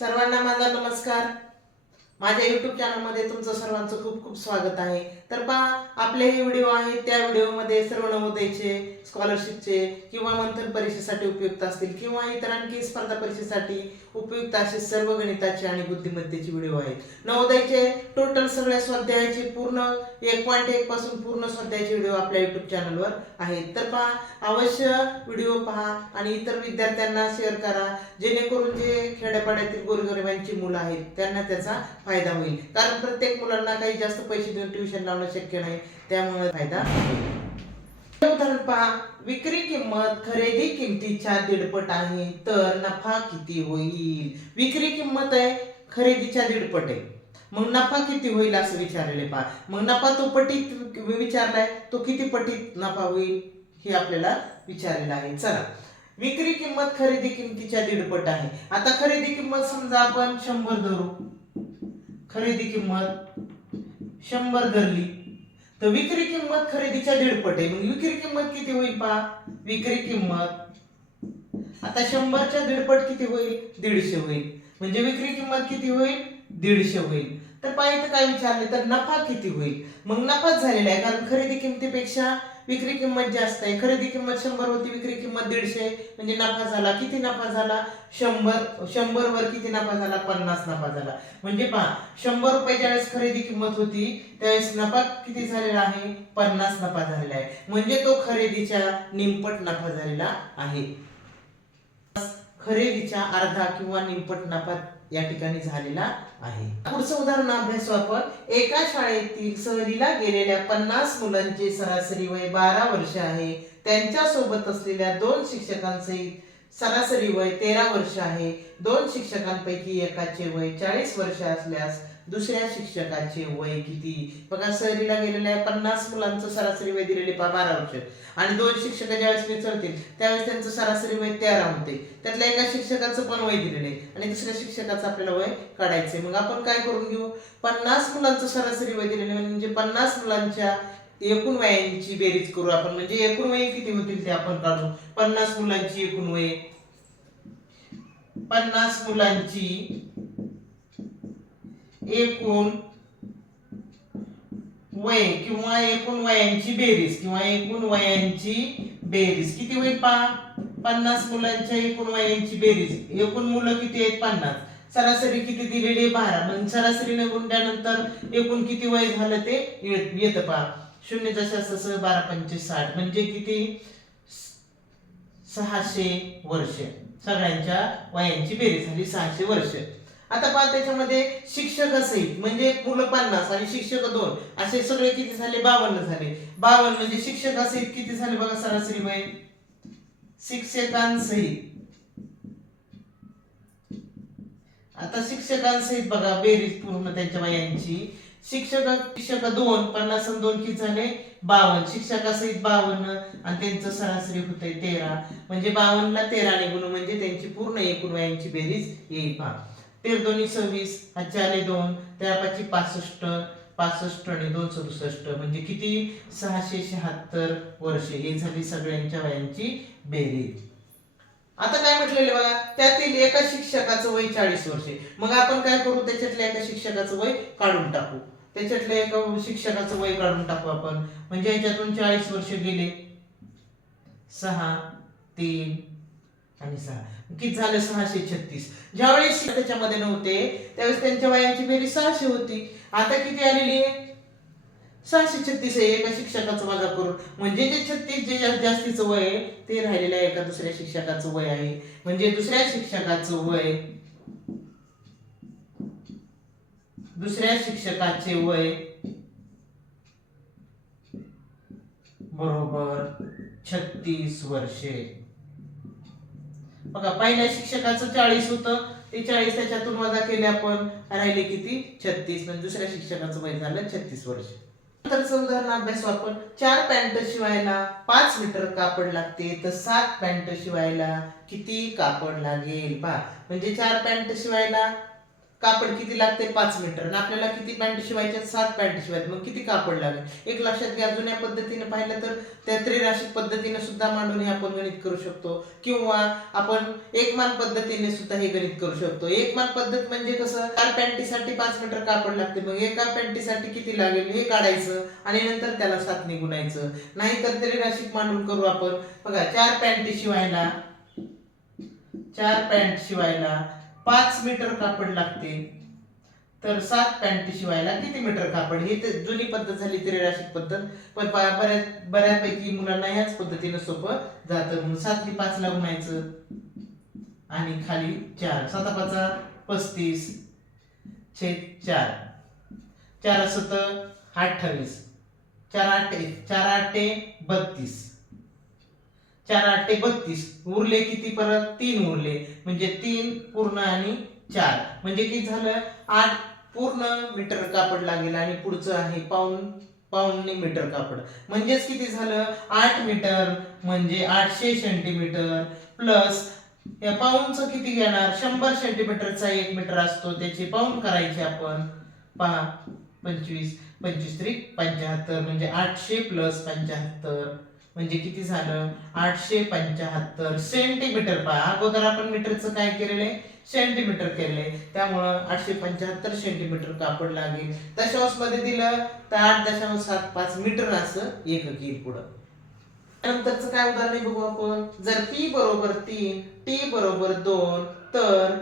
सर्वांना माझा नमस्कार. माझ्या युट्यूब चॅनलमध्ये तुमचं सर्वांचं खूप खूप स्वागत आहे. तर पहा आपले हे व्हिडिओ आहेत त्या व्हिडिओमध्ये सर्व नवोदयचे स्कॉलरशिपचे किंवा मंथन परीक्षेसाठी उपयुक्त असतील किंवा इतर आणखी स्पर्धा परीक्षेसाठी उपयुक्त असे सर्व गणिताचे आणि बुद्धिमत्तेचे व्हिडिओ आहेत. नवोदयचे टोटल सगळ्या स्वाध्यायाचे पूर्ण एक पॉईंट एक पासून पूर्ण स्वाध्यायाचे व्हिडिओ आपल्या युट्यूब चॅनलवर आहेत. तर पहा अवश्य व्हिडिओ पहा आणि इतर विद्यार्थ्यांना शेअर करा जेणेकरून जे खेड्यापाड्यातील गोरगरिबांची मुलं आहेत त्यांना त्याचा फायदा होईल. कारण प्रत्येक मुलांना काही जास्त पैसे देऊन ट्युशन लावणं शक्य नाही त्यामुळे फायदा होईल. उदाहरण पहा विक्री किंमत खरेदी किमतीच्या दीडपट आहे तर नफा किती होईल? विक्री किंमत आहे खरेदीच्या दीडपट आहे. मग नफा किती होईल असं विचारले पहा. मग नफा तो पटीत विचारलाय तो किती पटीत नफा होईल? हे आपल्याला विचारलेलं आहे. चला. विक्री किंमत खरेदी किमतीच्या दीडपट आहे. आता खरेदी किंमत समजा आपण शंभर धरू. खरेदी किंमत शंभर धरली. तर विक्री किंमत खरेदीच्या दीडपट आहे. मग विक्री किंमत किती होईल पहा? विक्री किंमत. आता शंभरच्या दीडपट किती होईल? दीडशे होईल. म्हणजे विक्री किंमत किती होईल? दीडशे होईल. तर पाहिजे काय विचारले? तर नफा किती होईल? मग नफाच झालेला आहे कारण खरेदी किमतीपेक्षा विक्री किंमत जास्त आहे. खरेदी किंमत शंभर होती विक्री किंमत दीडशे म्हणजे नफा झाला. किती नफा झाला? शंभर शंभर वर किती नफा झाला? पन्नास नफा झाला. म्हणजे पहा शंभर रुपये ज्यावेळेस खरेदी किंमत होती त्यावेळेस नफा किती झालेला आहे? पन्नास नफा झालेला आहे. म्हणजे तो खरेदीच्या निमपट नफा झालेला आहे. खरेदीच्या अर्धा किंवा निमपट नफा या ठिकाणी झालेला आहे. पुढचं उदाहरण अभ्यासू आपण. एका शाळेतील सहलीला गेलेल्या पन्नास मुलांचे सरासरी वय बारा वर्ष आहे. त्यांच्यासोबत असलेल्या दोन शिक्षकांचे सरासरी वय तेरा वर्ष आहे. दोन शिक्षकांपैकी एकाचे वय चाळीस वर्ष असल्यास दुसऱ्या शिक्षकाचे वय किती? बघा सहलीला गेलेल्या पन्नास मुलांचं सरासरी वय दिलेले पहा बारा वर्ष. आणि दोन शिक्षक ज्यावेळेस विचारतील त्यावेळेस त्यांचं सरासरी वय तेरा होते. त्यातल्या एका शिक्षकाचं पण वय दिलेलं आहे आणि दुसऱ्या शिक्षकाचं आपल्याला वय काढायचंय. मग आपण काय करून घेऊ? पन्नास मुलांचं सरासरी वय दिलेलं म्हणजे पन्नास मुलांच्या एकूण वयांची बेरीज करू आपण. म्हणजे एकूण वय किती होतील ते आपण काढू? पन्नास मुलांची एकूण वय. पन्नास मुलांची एकूण वय किंवा एकूण वयांची बेरीज किंवा एकूण वयांची बेरीज. किती होईल पहा? पन्नास मुलांच्या एकूण वयांची बेरीज. एकूण मुलं किती आहेत? पन्नास. सरासरी किती दिलेली आहे? बारा. मग सरासरीने गुंड्यानंतर एकूण किती वय झालं ते येतं पहा. शून्य जसं बारा पंचवीस साठ. म्हणजे किती? सहाशे वर्ष. सगळ्यांच्या वयांची बेरीज झाली सहाशे वर्ष. आता पहा त्याच्यामध्ये शिक्षक असेल म्हणजे मुलं पन्नास आणि शिक्षक दोन असे सगळे किती झाले? बावन्न झाले. बावन्न म्हणजे शिक्षक असेल किती झाले बघा सरासरी वय शिक्षकांसहित. आता शिक्षकांसहित बघा बेरीज पूर्ण त्यांच्या वयांची शिक्षक शिक्षक दोन पन्नास आणि दोन किती झाले? बावन्न. शिक्षकासहित बावन्न आणि त्यांचं सरासरी होतंय तेरा. म्हणजे बावन्नला तेरा निघून म्हणजे त्यांची पूर्ण एकूण वयांची बेरीज येईल पहा. तेर दोन्ही सव्वीस हातचे आले दोन त्या पाचशे पासष्ट पासष्ट आणि दोन सदुसष्ट. म्हणजे किती? सहाशे शहात्तर वर्षे. ही झाली सगळ्यांच्या वयांची बेरीज. आता काय म्हटलेले बघा? त्यातील एका शिक्षकाचं वय चाळीस वर्षे. मग आपण काय करू? त्याच्यातल्या एका शिक्षकाचं वय काढून टाकू. त्याच्यातल्या एका शिक्षकाचं वय काढून टाकू आपण. म्हणजे याच्यातून चाळीस वर्ष गेले. सहा तीन आणि सहा. किती झालं? सहाशे छत्तीस. ज्यावेळेस त्याच्यामध्ये नव्हते त्यावेळेस त्यांच्या वयांची बेरीज सहाशे होती. आता किती आलेली आहे? सहाशे छत्तीस आहे एका शिक्षकाचं वजा करून. म्हणजे जे छत्तीस जे जास्तीचं वय आहे ते राहिलेलं आहे एका दुसऱ्या शिक्षकाचं वय आहे. म्हणजे दुसऱ्या शिक्षकाचं वय दुसऱ्या शिक्षकाचे वय बरोबर छत्तीस वर्षे. बघा पहिल्या शिक्षकाचं चाळीस होतं ते चाळीस त्याच्यातून वजा केले आपण. राहिले किती? छत्तीस. म्हणजे दुसऱ्या शिक्षकाचं वय झालं छत्तीस वर्ष. नंतरचं उदाहरण अभ्यास आपण. चार पॅन्ट शिवायला पाच मीटर कापड लागते तर सात पॅन्ट शिवायला किती कापड लागेल? पहा. म्हणजे चार पॅन्ट शिवायला कापड किती लागते पाच मीटर. आणि आपल्याला किती पॅन्ट शिवायच्या सात पॅन्ट शिवायचे. मग किती कापड लागेल? एक लक्षात घ्या जुन्या पद्धतीने पाहिलं तर त्या त्रिराशिक पद्धतीने सुद्धा मांडून हे आपण गणित करू शकतो. किंवा आपण एकमान पद्धतीने सुद्धा हे गणित करू शकतो. एकमान पद्धत म्हणजे कसं? चार पॅन्टीसाठी पाच मीटर कापड लागते. मग एका पॅन्टीसाठी किती लागेल? हे काढायचं आणि नंतर त्याला सातने गुणायचं नाहीतर त्रिराशिक मांडून करू आपण. बघा चार पॅन्टी शिवायला चार पॅन्ट शिवायला पाच मीटर कापड लागते. तर सात पॅन्ट शिवायला किती मीटर कापड? ही तर जुनी पद्धत झाली त्रिराशिक पद्धत पण बऱ्याच बऱ्यापैकी मुलांना ह्याच पद्धतीनं सोपं जातं. म्हणून सात की पाच ला गुणायचं आणि खाली चार. साता पाचा पस्तीस. छेद चार. चार सत अठ्ठावीस चार आठ चार आठ बत्तीस. चार आठे बत्तीस. उरले किती परत? तीन उरले. म्हणजे तीन पूर्ण आणि चार. म्हणजे किती झालं? आठ पूर्ण मीटर कापड लागेल आणि पुढचं आहे पाऊन पाऊन मीटर कापड. म्हणजेच किती झालं? आठ मीटर. म्हणजे आठशे सेंटीमीटर प्लस या पाऊनचं किती घेणार? शंभर सेंटीमीटरचा एक मीटर असतो. त्याचे पाऊन करायचे आपण. पहा. पंचवीस. पंचवीस त्रिक पंच्याहत्तर. म्हणजे आठशे प्लस पंच्याहत्तर. म्हणजे किती झालं? आठशे पंच्याहत्तर सेंटीमीटर पहा अगोदर आपण मीटरचं काय केलेलं आहे? सेंटीमीटर केले त्यामुळं आठशे पंच्याहत्तर सेंटीमीटर कापड लागेल. दशांशमध्ये दिलं तर आठ दशांश सात पाच मीटर असं एकक येईल पुढं. नंतरचं काय उदाहरण बघू आपण? जर पी बरोबर तीन टी बरोबर दोन तर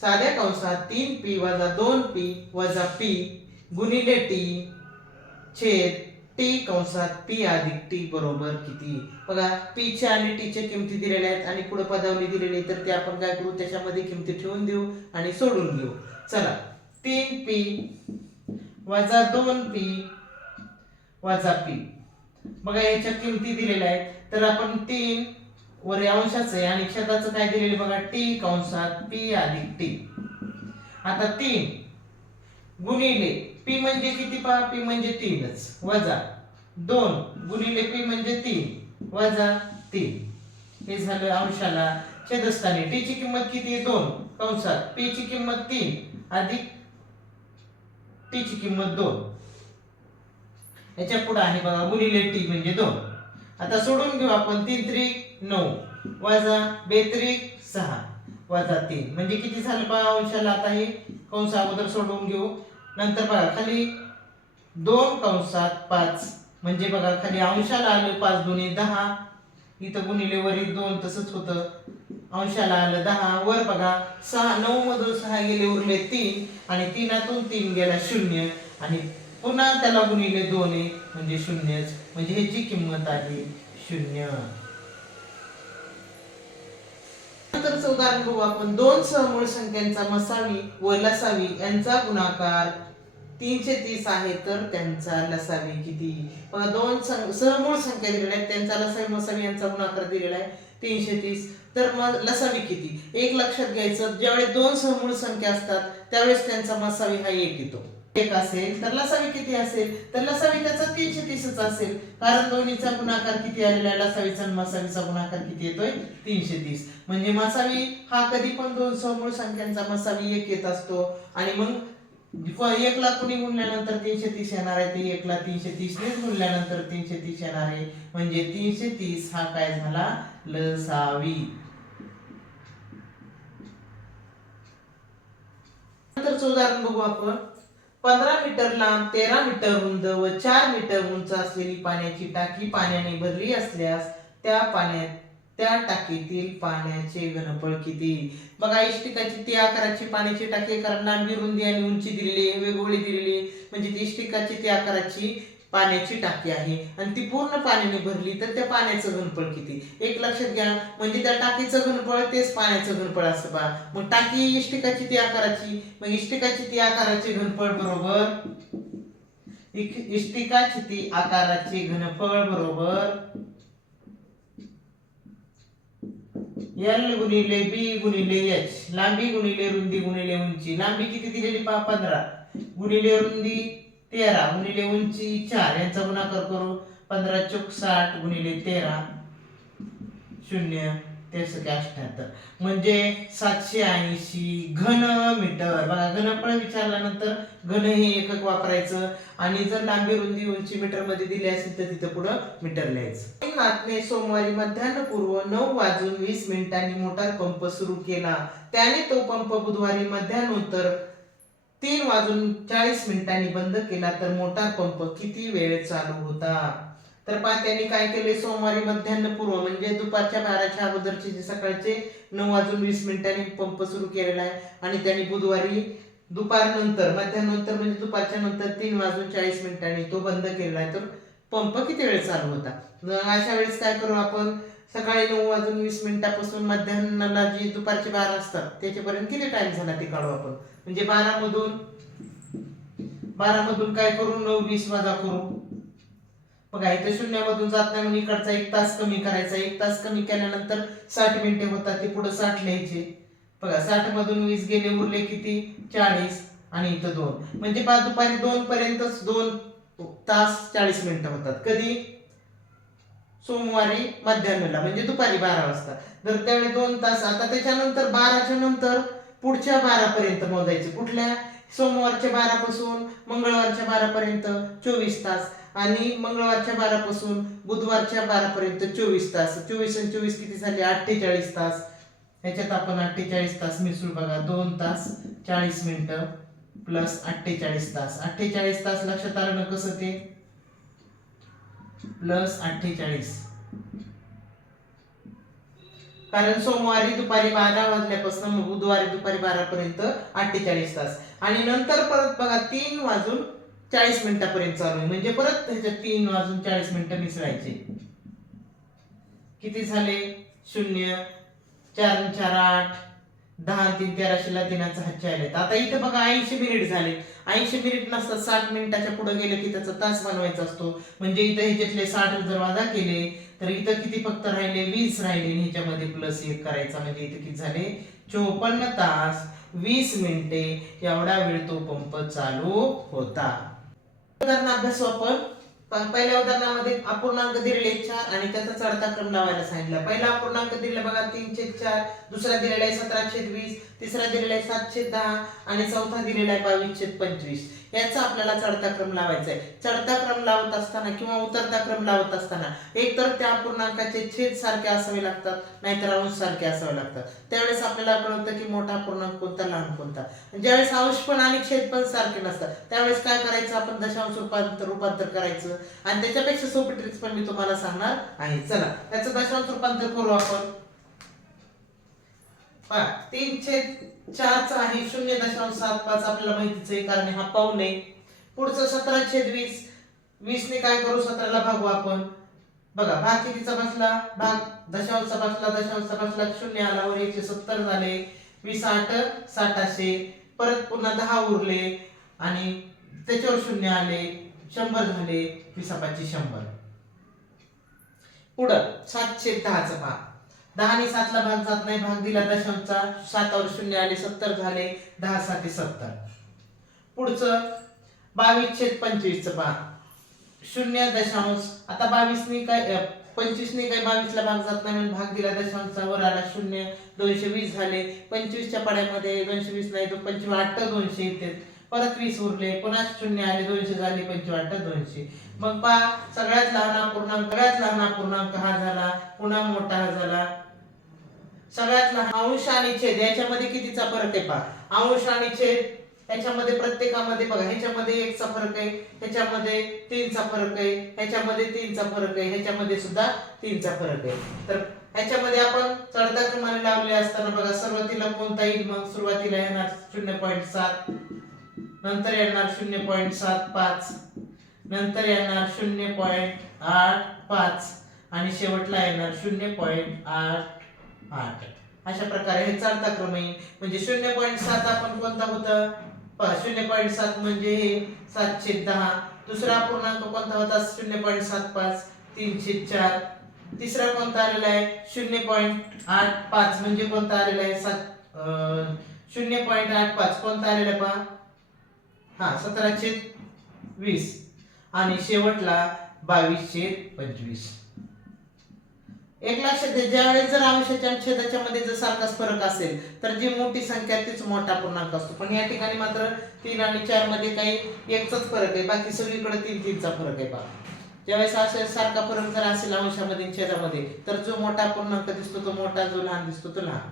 साध्या कंसात तीन पी वजा दोन पी वजा पी गुणिले टी छेद टी कंसात पी अधिक टी बरोबर किती? बघा पी च्या आणि टी च्या किमती दिलेल्या आहेत आणि पुढे पदावली दिलेली आहे तर ते आपण काय करू? त्याच्यामध्ये किमती ठेवून देऊ आणि सोडून घेऊ चला तीन पी वजा दोन पी वजा पी बघा याच्या किमती दिलेल्या आहेत. तर आपण तीन वर अंशाचं आहे आणि छताचं काय दिलेलं आहे? बघा टी कंसात पी अधिक टी आता तीन गुणिले पी म्हणजे किती पहा? पी म्हणजे तीनच. वजा. दोन गुणिले पी म्हणजे तीन वजा तीन. हे झालं अंशाला छेदस्थानी. टी ची किंमत किती? आहे दोन. कंसात. पी ची किंमत तीन अधिक टी ची किंमत दोन. याच्यापुढे आहे बघा गुणिले टी म्हणजे दोन. आता सोडून घेऊ आपण. तीन त्रिक नऊ. वजा बेत्रिक सहा. वजा तीन. म्हणजे किती झालं बघा अंशाला? आता हे कंस अगोदर सोडवून घेऊ. नंतर बघा खाली दोन कंसात पाच. म्हणजे बघा खाली अंशाला आलं पाच दोन्ही दहा इथं गुणिले वरी दोन तसंच होतं. अंशाला आलं दहा वर बघा सहा नऊ मधून सहा गेले उरले तीन आणि तीनातून तीन गेला शून्य आणि पुन्हा त्याला गुणिले दोन आहे म्हणजे शून्यच. म्हणजे ह्याची किंमत आली शून्य. नंतरचं उदाहरण बघू आपण. दोन सहमूळ संख्यांचा मसावी व लसावी यांचा गुणाकार. तीनशे तीस आहे तर त्यांचा लसावी किती? दोन सं- सहमूळ संख्या दिलेल्या आहेत. त्यांचा लसावी मसावी यांचा गुणाकार दिलेला आहे. तीनशे तीस. तर मग लसावी किती? एक लक्षात घ्यायचं. ज्यावेळेस दोन सहमूळ संख्या असतात त्यावेळेस त्यांचा मसावी हा एक येतो. एक असेल तर लसावी किती असेल? तर लसावी त्याचा तीनशे तीसच असेल. कारण दोन्हीचा गुणाकार किती आलेला आहे? लसावीचा आणि मसावीचा गुणाकार किती येतोय? तीनशे तीस. म्हणजे मसावी हा कधी पण दोन समूळ संख्यांचा मसावी एक येत असतो. आणि मग एक एकला कोणी गुणल्यानंतर तीनशे तीस येणार आहे ते एकला तीनशे तीसनेच गुणल्यानंतर तीनशे तीस येणार आहे. म्हणजे तीनशे तीस हा काय झाला? लसावी. नंतरचं उदाहरण बघू आपण. पंधरा मीटर लांब तेरा मीटर रुंद व चार मीटर उंच असलेली पाण्याची टाकी पाण्याने भरली असल्यास त्या पाण्यात त्या टाकीतील पाण्याचे घनफळ किती? बघा इष्टिकाची ती आकाराची पाण्याची टाकी कारण लांबी रुंदी आणि उंची दिलेली वेगवेगळी दिलेली म्हणजे ती इष्टिकाची ती आकाराची पाण्याची टाकी आहे. आणि ती पूर्ण पाण्याने भरली तर त्या पाण्याचं घनफळ किती? एक लक्षात घ्या. म्हणजे त्या टाकीचं घनफळ तेच पाण्याचं घनफळ असं बा. मग टाकी इष्टिकाची ती आकाराची. मग इष्टिकाची ती आकाराचे घनफळ बरोबर? इष्टिकाची ती आकाराचे घनफळ बरोबर? एल गुणिले बी गुणिले एच लांबी गुणिले रुंदी गुणिले उंची. लांबी किती दिलेली? पहा पंधरा. गुणिले रुंदी तेरा गुणिले उंची चार. यांचा गुणाकार करू. पंधरा चौक साठ गुणिले तेरा. शून्य. ते सगळे अठ्ठ्याहत्तर म्हणजे सातशे ऐंशी घन मीटर बघा घनफळ विचारल्यानंतर घन हे एकक वापरायचं. आणि जर लांबी रुंदी उंची मीटरमध्ये दिली असेल तर तिथं पुढं मीटर लिहायचं. नातने सोमवारी मध्यान्हपूर्व नऊ वाजून वीस मिनिटांनी मोटार पंप सुरू केला. त्याने तो पंप बुधवारी मध्यानंतर तीन वाजून चाळीस मिनिटांनी बंद केला तर मोटार पंप किती वेळ चालू होता? तर पहा त्यांनी काय केले सोमवारी मध्यान्नपूर्व म्हणजे दुपारच्या बाराच्या अगोदरचे जे सकाळचे नऊ वाजून वीस मिनिटांनी पंप सुरू केलेला आहे. आणि त्यांनी बुधवारी दुपारनंतर मध्यानंतर म्हणजे दुपारच्या नंतर तीन वाजून चाळीस मिनिटांनी तो बंद केलेला आहे. तर पंप किती वेळ चालू होता? अशा वेळेस काय करू आपण? सकाळी नऊ वाजून वीस मिनिटापासून मध्यान्हाला जी दुपारचे बारा असतात त्याच्यापर्यंत किती टाइम झाला ते काढू आपण? म्हणजे बारा मधून बारा मधून काय करू? नऊ वीस वाजा करू. बघा इथे शून्यामधून जात नाही म्हणून इकडचा एक तास कमी करायचा. एक तास कमी केल्यानंतर साठ मिनिटे होतात ते पुढे साठ लिहायचे. बघा साठ मधून वीस गेले उरले किती? चाळीस आणि इथं दोन. म्हणजे पहा दुपारी दोन पर्यंतच दोन तास चाळीस मिनिटं होतात. कधी? सोमवारी मध्यान्हला म्हणजे दुपारी बारा वाजता. तर त्यावेळी दोन तास आता त्याच्यानंतर बाराच्या नंतर पुढच्या बारा पर्यंत मोजायचे. कुठल्या? सोमवारच्या बारा पासून मंगळवारच्या बारा पर्यंत चोवीस तास. आणि मंगळवारच्या बारापासून बुधवारच्या बारापर्यंत चोवीस तास. चोवीस आणि चोवीस किती झाले? अठ्ठेचाळीस तास. ह्याच्यात आपण अठ्ठेचाळीस तास मिसळू बघा. दोन तास चाळीस मिनिटं प्लस अठ्ठेचाळीस तास. अठ्ठेचाळीस तास लक्षात आलं ना कसं ते? प्लस अठ्ठेचाळीस. कारण सोमवारी दुपारी बारा वाजल्यापासून मग बुधवारी दुपारी बारा पर्यंत अठ्ठेचाळीस तास. आणि नंतर परत बघा तीन वाजून चाळीस मिनिटापर्यंत चालू आहे. म्हणजे परत ह्याच्यात तीन वाजून चाळीस मिनिटं मिसळायचे. किती झाले? शून्य. चार चार आठ. दहा तीन तेराशेला दिनाचा हातचे आले आता इथं बघा ऐंशी मिनिट झाले. ऐंशी मिनिट नसतात साठ मिनिटाच्या पुढे गेले की त्याचा तास बनवायचा असतो. म्हणजे इथं ह्याच्यातले साठ जर वादा केले तर इथं किती फक्त राहिले? वीस राहिले ह्याच्यामध्ये प्लस एक करायचा. म्हणजे इथं किती झाले? चोपन्न तास. वीस मिनिटे. एवढा वेळ तो पंप चालू होता. उदाहरण अभ्यासू आपण पहिल्या उदाहरणामध्ये अपूर्णांक दिलेले चार आणि त्याचा चढता क्रम लावायला सांगितला. पहिला अपूर्णांक दिलेला बघा तीनशे चार दुसरा दिलेला आहे सतराशे वीस तिसरा दिलेला आहे सातशे दहा आणि चौथा दिलेला आहे बावीसशे पंचवीस. याचा आपल्याला चढता क्रम लावायचा आहे चढता क्रम लावत असताना किंवा उतरता क्रम लावत असताना एक तर त्या पूर्णांकाचे छेद सारखे असावे लागतात नाहीतर अंश सारखे असावे लागतात. त्यावेळेस आपल्याला कळतं की मोठा पूर्णांक कोणता लहान कोणता. ज्यावेळेस अंश पण आणि छेद पण सारखे नसतात त्यावेळेस काय करायचं? आपण दशांश रूपांतर रूपांतर करायचं. आणि त्याच्यापेक्षा सोपी ट्रिक्स पण मी तुम्हाला सांगणार आहे. चला त्याचं दशांश रूपांतर करू आपण. तीन छेद चारचा आहे शून्य दशांश सात पाच आपल्याला माहितीच आहे कारण हा पाऊन आहे. पुढचं सतरा छेद वीस. वीसने काय करू? सतराला भागू आपण. बघा भाग कितीचा बसला? भाग दशांशचा बसला दशांशचा बसला शून्य आला वर एकशे सत्तर झाले. वीस आठ साठाशे परत पुन्हा दहा उरले आणि त्याच्यावर शून्य आले. शंभर झाले. वीस पाचशे शंभर. पुढं सातशे दहाचा भाग. दहा आणि सातला भाग जात नाही. भाग दिला दशांचा. सातावर शून्य आले सत्तर झाले दहा साते सत्तर. पुढचं बावीस छेद पंचवीसचं भाग. शून्य दशांश. आता बावीसनी काय पंचवीसने काय बावीसला भाग जात नाही म्हणून भाग दिला दशांशचा. वर आला शून्य दोनशे वीस झाले. पंचवीसच्या पाड्यामध्ये दोनशे वीस नाही तो पंचवाट्ट दोनशे येते परत वीस उरले पुन्हा शून्य आले दोनशे झाले पंचवाट्ट दोनशे. मग पहा सगळ्यात लहान अपूर्णांक सगळ्यात लहान अपूर्णांक हा झाला पुन्हा मोठा हा झाला. सगळ्यात लहान. अंश आणि छेद याच्यामध्ये कितीचा फरक आहे पहा? अंश आणि छेद ह्याच्यामध्ये प्रत्येकामध्ये बघा ह्याच्यामध्ये एकचा फरक आहे ह्याच्यामध्ये तीनचा फरक आहे ह्याच्यामध्ये तीनचा फरक आहे ह्याच्यामध्ये सुद्धा तीनचा फरक आहे. तर ह्याच्यामध्ये आपण चढता क्रमाने लावले असताना बघा सुरुवातीला कोणता येईल मग? सुरुवातीला येणार शून्य पॉईंट सात नंतर येणार शून्य पॉईंट सात पाच नंतर येणार शून्य पॉईंट आठ पाच आणि शेवटला येणार शून्य पॉईंट आठ आठ अशा प्रकारे हे चढता क्रम येईल म्हणजे शून्य पॉईंट सात आपण कोणता होता? पहा, शून्य पॉईंट सात म्हणजे हे सातशे दहा. दुसरा पूर्णांक कोणता होता? शून्य पॉईंट सात पाच तीनशे चार. तिसरा कोणता आलेला आहे? शून्य पॉईंट आठ पाच म्हणजे कोणता आलेला आहे? सात शून्य पॉईंट आठ पाच. कोणता आलेला आहे पहा? हा सतराशे वीस. आणि शेवटला बावीसशे पंचवीस. एक लक्षात घ्या ज्यावेळेस जर अंशाच्या छेदाच्या मध्ये जर सारखाच फरक असेल तर जी मोठी संख्या तीच मोठा पूर्णांक असतो. पण या ठिकाणी मात्र तीन आणि चारमध्ये काही एकचाच फरक आहे. बाकी सगळीकडे तीन तीनचा फरक आहे बा ज्यावेळेस अशा सारखा फरक जर असेल अंशामध्ये छेदामध्ये तर जो मोठा पूर्णांक दिसतो तो मोठा जो लहान दिसतो तो लहान.